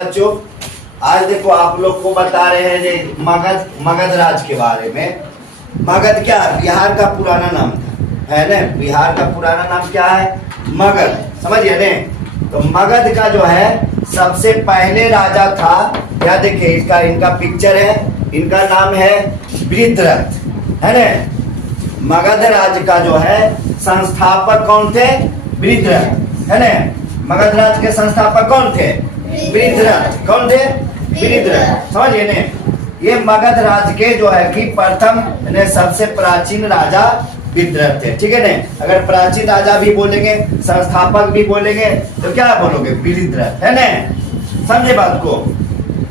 बच्चों, आज देखो आप लोग को बता रहे हैं जे मगध राज के बारे में। मगध क्या बिहार का पुराना नाम था, है ना। बिहार का पुराना नाम क्या है? मगध, समझिए ने। तो मगध का जो है सबसे पहले राजा था, क्या देखिए इसका इनका पिक्चर है, इनका नाम है वृत्रथ, है ना। मगध राज का जो है संस्थापक कौन थे? वृत्रथ, है ना। मगध राज के संस्थापक कौन थे? वृत्रथ। कौन थे? वृत्रथ, समझिए ने। ये मगध राज के जो है कि प्रथम ने सबसे प्राचीन राजा वृत्रथ थे, ठीक है ने। अगर प्राचीन राजा भी बोलेंगे, संस्थापक भी बोलेंगे तो क्या बोलोगे? वृत्रथ, है ने। समझे बात को।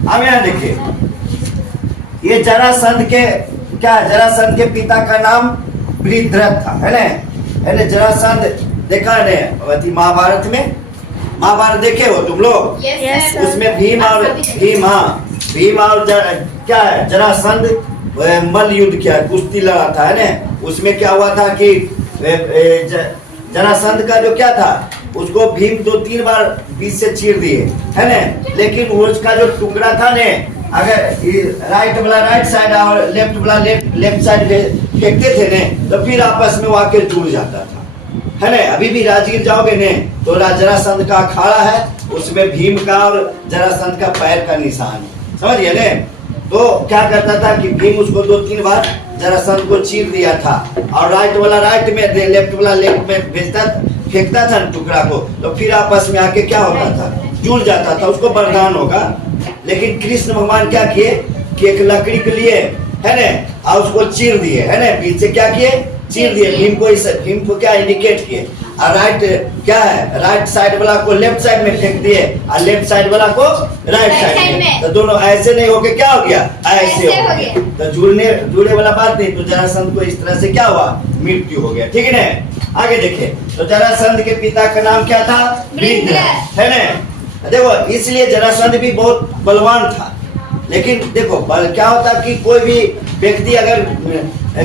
अब यहाँ देखिए, ये जरासंध के क्या है? जरासंध के पिता का नाम वृत्रथ था, है ना। जरासंध देखा है महाभारत में? महाभारत देखे हो तुम लोग? yes, उसमें भीम और क्या है जरासंध मल्ल युद्ध किया, कुश्ती लड़ा था, है ना। उसमें क्या हुआ था कि जरासंध का जो क्या था, उसको भीम 2-3 बार बीच से चीर दिए, है ना। लेकिन उसका जो टुकड़ा था ने, अगर राइट वाला राइट साइड और लेफ्ट वाला लेफ्ट साइड फेंकते थे ने, तो फिर आपस में वो आके जुड़ जाता था, है ना। अभी भी राजगीर जाओगे ने तो जरासंध का अखाड़ा है, उसमें भीम का और जरासंध का पैर का निशान है, समझिए ने। तो क्या करता था कि भीम उसको 2-3 बार जरासंध को चीर दिया था, और राइट वाला राइट में, लेफ्ट वाला लेफ्ट में भेजता फेंकता था टुकड़ा को, तो फिर आपस में आके क्या होता था? जुड़ जाता था, उसको वरदान होगा। लेकिन कृष्ण भगवान क्या किए कि एक लकड़ी के लिए, है ना, और उसको चीर दिए, है ना। बीच से क्या किए? चीर दिए। भीम को क्या इंडिकेट किए, और राइट क्या है, राइट साइड वाला को लेफ्ट साइड में फेंक दिए, और लेफ्ट साइड वाला को राइट साइड में। तो दोनों ऐसे नहीं होके क्या हो गया? ऐसे हो गया। तो जुड़े वाला बात नहीं। तो जरासंध को इस तरह से क्या हुआ? मृत्यु हो गया, ठीक है ना। आगे देखिए, तो जरासंध के पिता का नाम क्या था? वृत्रथ, है ना। देखो, इसलिए जरासंध भी बहुत बलवान था। लेकिन देखो क्या होता कि कोई भी व्यक्ति अगर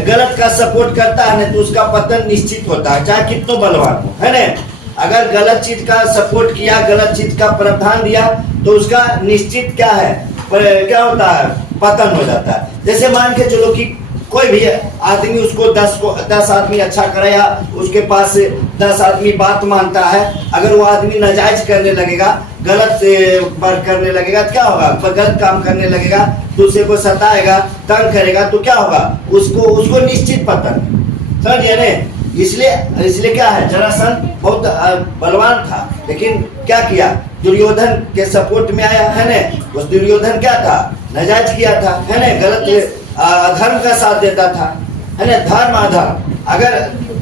गलत का सपोर्ट करता है ना, तो उसका पतन निश्चित होता है, चाहे कितना बलवान हो, है ना। अगर गलत चीज का सपोर्ट किया, गलत चीज का प्रावधान दिया, तो उसका निश्चित क्या है, क्या होता है? पतन हो जाता है। जैसे मान के चलो कि कोई भी आदमी उसको 10 आदमी अच्छा कराया, उसके पास 10 आदमी बात मानता है, अगर वो आदमी नाजायज करने लगेगा, गलत बात करने लगेगा, तो क्या होगा? गलत काम करने लगेगा, दूसरे को सताएगा, तंग करेगा, तो क्या होगा? उसको निश्चित पतन, समझिए ने। इसलिए क्या है, जरासंध बहुत बलवान था, लेकिन क्या किया? दुर्योधन के सपोर्ट में आया, है ना। उस दुर्योधन क्या था? नाजायज किया था, है ना। गलत अधर्म का साथ देता था, है ना। धर्म अधर्म, अगर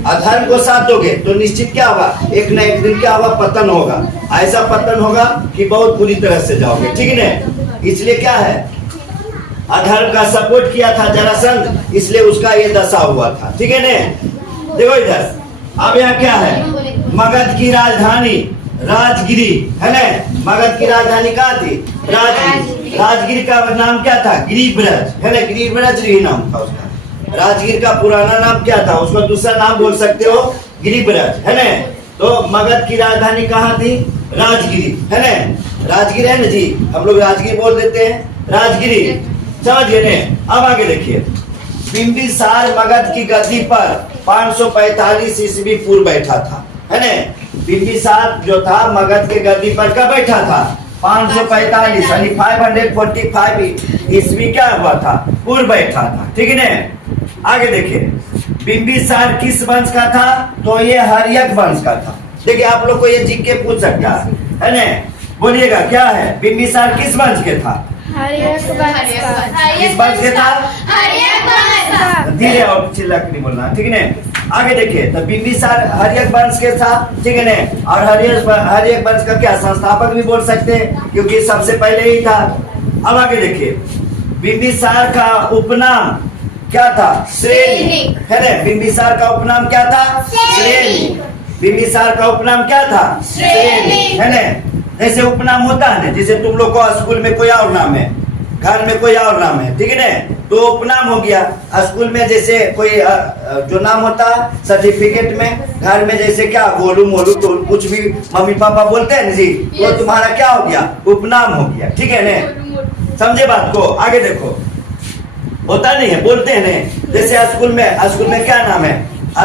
अधर्म को साथ दोगे तो निश्चित क्या होगा? एक न एक दिन क्या होगा? पतन होगा। ऐसा पतन होगा कि बहुत बुरी तरह से जाओगे, ठीक है ना। इसलिए क्या है, अधर्म का सपोर्ट किया था जरासंध, इसलिए उसका ये दशा हुआ था, ठीक है ना। देखो इधर, अब यहाँ क्या है? मगध की राजधानी राजगिरी, है ना। मगध की राजधानी कहाँ थी? राजगिरी। राजगिर का नाम क्या था? गिरिब्रज, है ना। गिरिब्रज ही नाम था उसका। राजगिर का पुराना नाम क्या था? उसका दूसरा नाम बोल सकते हो गिरिब्रज, है ना। तो मगध की राजधानी कहाँ थी? राजगिरी, है ना। राजगिर है ना जी, हम लोग राजगिर बोल देते हैं, राजगिरी, समझिए ने। अब आगे देखिए, बिंबिसार मगध की गद्दी पर 545 ईस्वी पूर्व बैठा था, है ना। बिंबिसार जो था मगध के गद्दी पर कब बैठा था? 545 यानी 545 ईस्वी क्या हुआ था? पूर्व बैठा था, ठीक है ना। आगे देखिए, बिंबिसार किस वंश का था? तो ये हर्यक वंश का था। देखिए, आप लोग को ये जीके पूछ सकता है ना। बोलिएगा क्या है? बिंबिसार किस वंश के था? हर्यक किस वंश के था? धीरे और चिल्लाकर नहीं बोलना, ठीक है ना। आगे देखिए, तो बिंबिसार हर्यक वंश के था, ठीक है ना। और हर्यक वंश का क्या संस्थापक भी बोल सकते हैं, क्योंकि सबसे पहले ही था। अब आगे देखिए, बिंबिसार का उपनाम क्या था? श्रेणी, है ना। बिंबिसार का उपनाम क्या था? श्रेणी। बिंबिसार का उपनाम क्या था? श्रेणी, है ना। जैसे उपनाम होता है ना, जैसे तुम लोग को स्कूल में कोई और नाम है, घर में कोई और नाम है, ठीक है ना। तो उपनाम हो गया। स्कूल में जैसे कोई जो नाम होता है सर्टिफिकेट में, घर में जैसे क्या गोलू मोलू तो कुछ भी मम्मी पापा बोलते हैं ना जी, तो तुम्हारा क्या हो गया, उपनाम हो गया। ठीक है ना, समझे बात को? आगे देखो, होता नहीं है, बोलते हैं ना, जैसे स्कूल में क्या नाम है,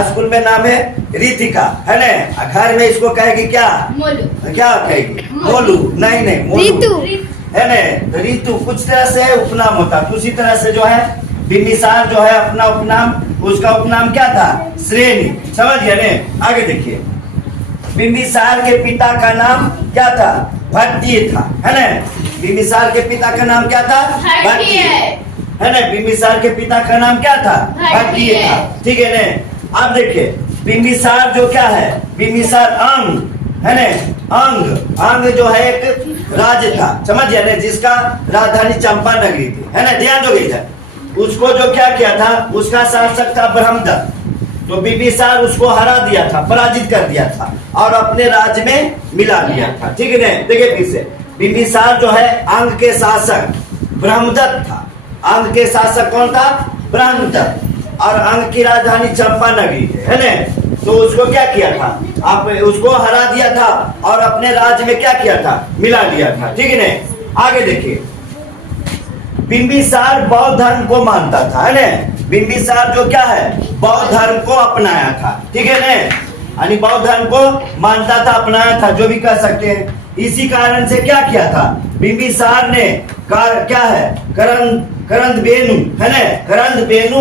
स्कूल में नाम है रितिका, है ना, घर में इसको कहेगी क्या, क्या कहेगी, मोलू, नहीं मोलू, है ना, तो ऋतु कुछ तरह से उपनाम होता है। उसी तरह से जो है बिंबिसार जो है अपना उपनाम, उसका उपनाम क्या था, श्रेणी, समझ गए ने? आगे देखिए, बिंबिसार के पिता का नाम क्या था, भट्टिय था, है ना, बिंबिसार के पिता का नाम क्या था, भट्टिय, है ना, बिंबिसार के पिता का नाम क्या था, भट्टिय था। ठीक है ना? अब देखिए बिंबिसार जो क्या है, बिंबिसार अंग, है ना, अंग जो है एक राज्य था, समझिए ना, जिसका राजधानी चंपा नगरी थी, है ना, ध्यान दो इधर। उसको जो क्या किया था, उसका शासक था ब्रह्मदत्त, तो बिंबिसार उसको हरा दिया था, पराजित कर दिया था और अपने राज्य में मिला लिया था। ठीक है ना? देखिए फिर से, बिंबिसार जो है अंग के शासक ब्रह्मदत्त था। अंग के शासक कौन था, ब्रह्मदत्त, और अंग की राजधानी चंपा नगरी है ना, तो उसको क्या किया था, आप उसको हरा दिया था और अपने राज्य में क्या किया था, मिला लिया था। ठीक है ना? आगे देखिए, बिंबिसार बौद्ध धर्म को मानता था, है ना, बिंबिसार जो क्या है, बौद्ध धर्म को अपनाया था। ठीक है ना, यानी बौद्ध धर्म को मानता था, अपनाया था, जो भी कह सकते हैं। इसी कारण से क्या किया था, बिंबिसार ने क्या है, करंदबेनु, है ना, करंदबेनु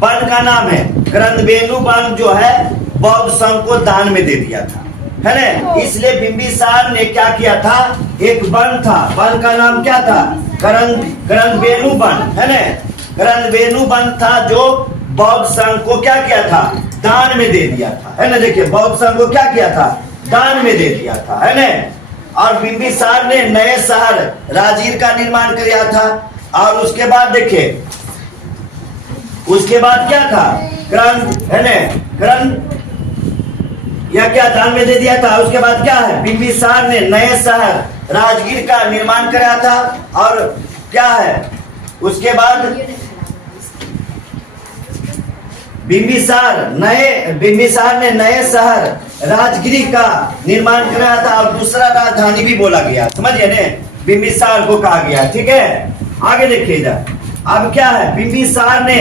वन का नाम है, करंदबेनु वन जो है बौद्ध संघ को दान में दे दिया था, है ना। इसलिए बिंबिसार ने क्या किया था, एक वन था, वन का नाम क्या था, करंदबेनु वन, है ना, करंदबेनु वन था जो बौद्ध संघ को क्या किया था, दान में दे दिया था, है ना। देखिए बौद्ध संघ को क्या किया था, दान में दे दिया था, है ना। और बिंबिसार ने नए शहर राजीर का निर्माण किया था। और उसके बाद देखिए, उसके बाद क्या था, है ना, यह क्या दान में दे दिया था। उसके बाद क्या है, बिंबिसार ने नए शहर राजगीर का निर्माण कराया था। और क्या है, उसके बाद बिंबिसार ने नए शहर राजगिरी का निर्माण कराया था और दूसरा राजधानी भी बोला गया, समझिए ने, बिंबिसार को कहा गया। ठीक है, आगे देखिए इधर, अब क्या है, बिंबिसार ने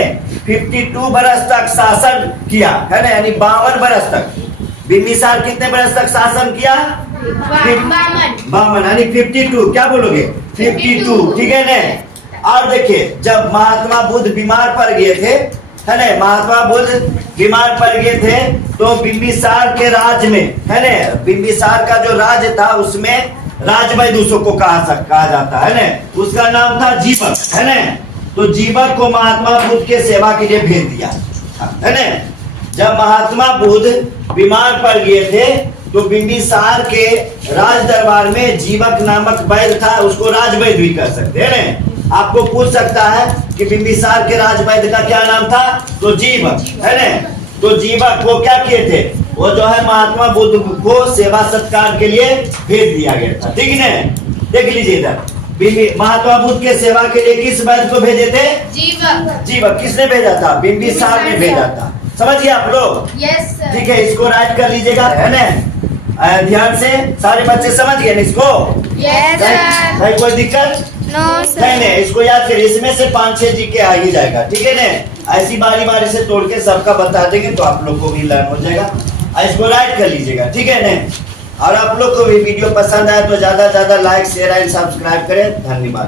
52 बरस तक शासन किया, है ना, यानी 52 बरस तक। बिंबिसार कितने बरस तक शासन किया, 52, यानी 52, क्या बोलोगे, 52। ठीक है ना। और देखिए, जब महात्मा बुद्ध बीमार पड़ गए थे, है ना, महात्मा बुद्ध बीमार पड़ गए थे, तो बिंबिसार के राज्य में, है ना, बिंबिसार का जो राज्य था उसमें राजवैद्य उसको कहा जाता है ना, उसका नाम था जीवक, है ना। तो जीवक को महात्मा बुद्ध के सेवा के लिए भेज दिया, है ना। जब महात्मा बुद्ध बीमार पड़ गए थे, तो बिंबिसार के राज दरबार में जीवक नामक वैद्य था, उसको राजवैद्य भी कह सकते हैं ना। आपको पूछ सकता है कि बिंबिसार के राजवैद्य का क्या नाम था, तो जीवक, है ना। तो जीवक को क्या किए थे, वो जो है महात्मा बुद्ध को सेवा सत्कार के लिए भेज दिया गया था। ठीक है ना, देख लीजिए इधर, महात्मा बुद्ध के सेवा के लिए किस वैद्य को भेजे थे, जीवक। किसने भेजा था, बिंबिसार ने भेजा था, समझिए आप लोग। Yes sir. ठीक है, इसको राइट कर लीजिएगा, है ना, ध्यान से, सारे बच्चे समझ गए इसको। Yes sir. कोई दिक्कत नहीं, इसको याद करिए, इसमें से 5-6 जीके आ ही जाएगा। ठीक है ना, ऐसी बारी से तोड़ के सबका बता देंगे तो आप लोग को भी लर्न हो जाएगा। इसको राइट कर लीजिएगा, ठीक है ना। और आप लोग को भी वीडियो पसंद आए तो ज्यादा लाइक शेयर एंड सब्सक्राइब करें। धन्यवाद।